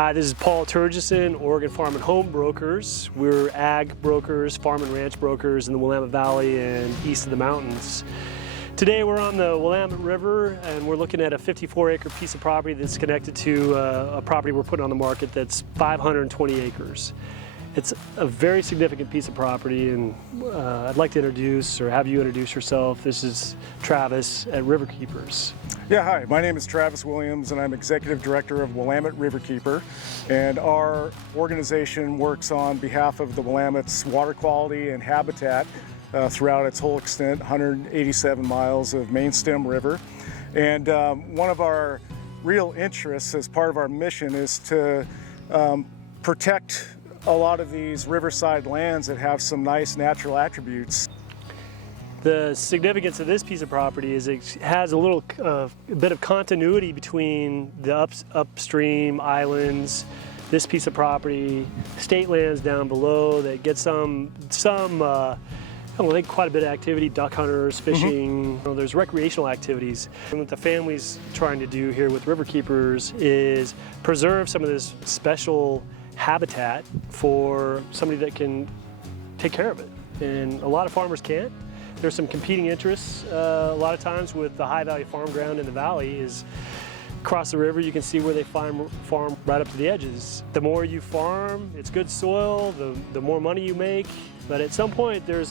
Hi, this is Paul Turgison, Oregon Farm and Home Brokers. We're ag brokers, farm and ranch brokers in the Willamette Valley and east of the mountains. Today we're on the Willamette River and we're looking at a 54-acre piece of property that's connected to a property we're putting on the market that's 520 acres. It's a very significant piece of property, and I'd like to introduce, or have you introduce yourself. This is Travis at Riverkeepers. Yeah, hi, my name is Travis Williams and I'm Executive Director of Willamette Riverkeeper, and our organization works on behalf of the Willamette's water quality and habitat throughout its whole extent, 187 miles of main stem river. And one of our real interests as part of our mission is to protect a lot of these riverside lands that have some nice natural attributes. The significance of this piece of property is it has a little bit of continuity between the upstream islands, this piece of property, state lands down below that get I think quite a bit of activity, duck hunters, fishing. You know, there's recreational activities. And what the family's trying to do here with Riverkeepers is preserve some of this special habitat for somebody that can take care of it. And a lot of farmers can't. There's some competing interests a lot of times with the high value farm ground in the valley. Is across the river you can see where they farm right up to the edges. The more you farm, it's good soil, the more money you make. But at some point I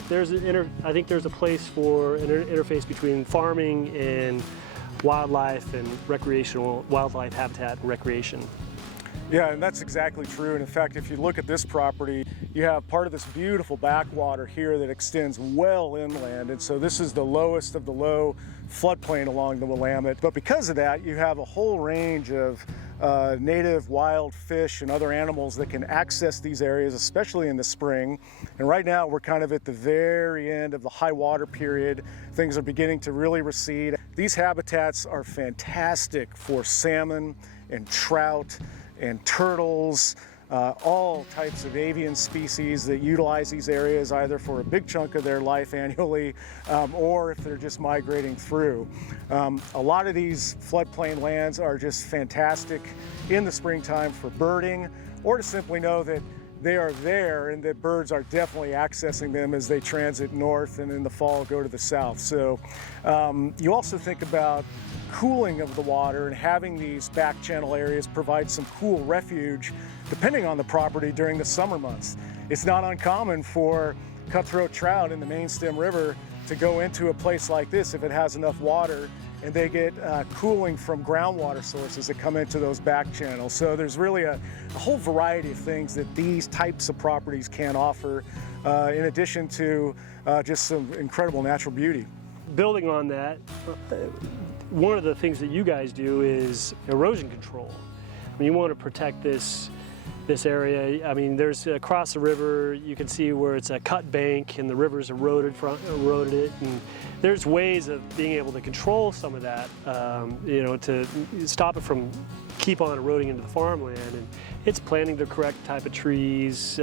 think there's a place for an interface between farming and wildlife and recreational wildlife habitat and recreation. Yeah, and that's exactly true. And in fact, if you look at this property, you have part of this beautiful backwater here that extends well inland. And so this is the lowest of the low floodplain along the Willamette. But because of that, you have a whole range of native wild fish and other animals that can access these areas, especially in the spring. And right now we're kind of at the very end of the high water period. Things are beginning to really recede. These habitats are fantastic for salmon and trout and turtles, all types of avian species that utilize these areas either for a big chunk of their life annually or if they're just migrating through. A lot of these floodplain lands are just fantastic in the springtime for birding, or to simply know that they are there and that birds are definitely accessing them as they transit north and in the fall go to the south. So you also think about cooling of the water, and having these back channel areas provide some cool refuge depending on the property during the summer months. It's not uncommon for cutthroat trout in the main stem river to go into a place like this if it has enough water, and they get cooling from groundwater sources that come into those back channels. So there's really a whole variety of things that these types of properties can offer, in addition to just some incredible natural beauty. Building on that, one of the things that you guys do is erosion control. I mean, you want to protect this area. I mean, there's across the river, you can see where it's a cut bank and the river's eroded it. And there's ways of being able to control some of that, you know, to stop it from keep on eroding into the farmland. And it's planting the correct type of trees,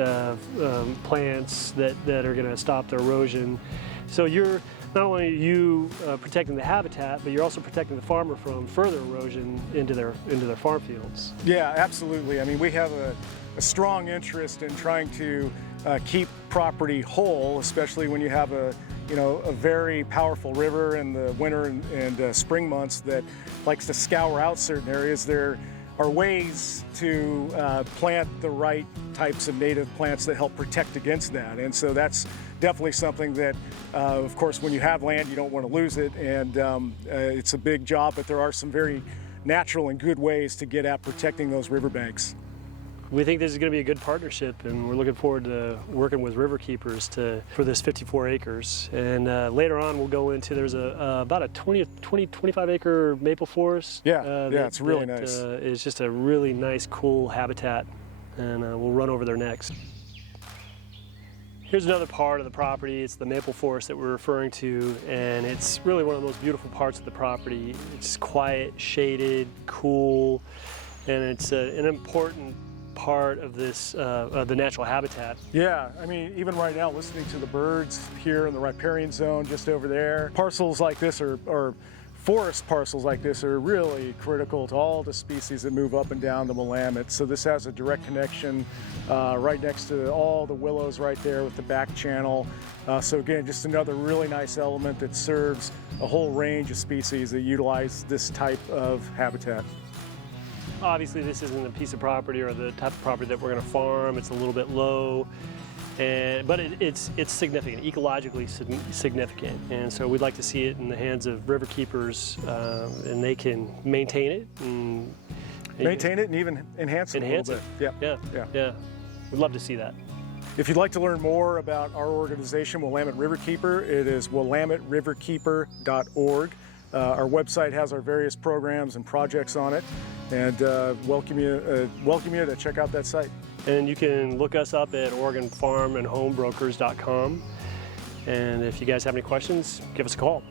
plants that are going to stop the erosion. So you're not only protecting the habitat, but you're also protecting the farmer from further erosion into their farm fields. Yeah, absolutely. I mean, we have a strong interest in trying to keep property whole, especially when you have a very powerful river in the winter and spring months that likes to scour out certain areas. There are ways to plant the right types of native plants that help protect against that. And so that's definitely something that, of course, when you have land, you don't want to lose it. And it's a big job, but there are some very natural and good ways to get at protecting those riverbanks. We think this is going to be a good partnership, and we're looking forward to working with Riverkeepers for this 54 acres. And later on, we'll go into, there's about a 25 acre maple forest. Yeah, it's really nice. It's just a really nice, cool habitat, and we'll run over there next. Here's another part of the property. It's the maple forest that we're referring to, and it's really one of the most beautiful parts of the property. It's quiet, shaded, cool, and it's an important part of this, the natural habitat. Yeah, I mean, even right now, listening to the birds here in the riparian zone just over there, parcels like this are forest parcels like this are really critical to all the species that move up and down the Willamette. So this has a direct connection right next to all the willows right there with the back channel. So again, just another really nice element that serves a whole range of species that utilize this type of habitat. Obviously, this isn't a piece of property or the type of property that we're going to farm. It's a little bit low. But it's significant, ecologically significant, and so we'd like to see it in the hands of river keepers, and they can maintain it and even enhance it a little bit. Yeah. We'd love to see that. If you'd like to learn more about our organization, Willamette Riverkeeper, it is willametteriverkeeper.org. Our website has our various programs and projects on it, and welcome you to check out that site. And you can look us up at OregonFarmandHomeBrokers.com. And if you guys have any questions, give us a call.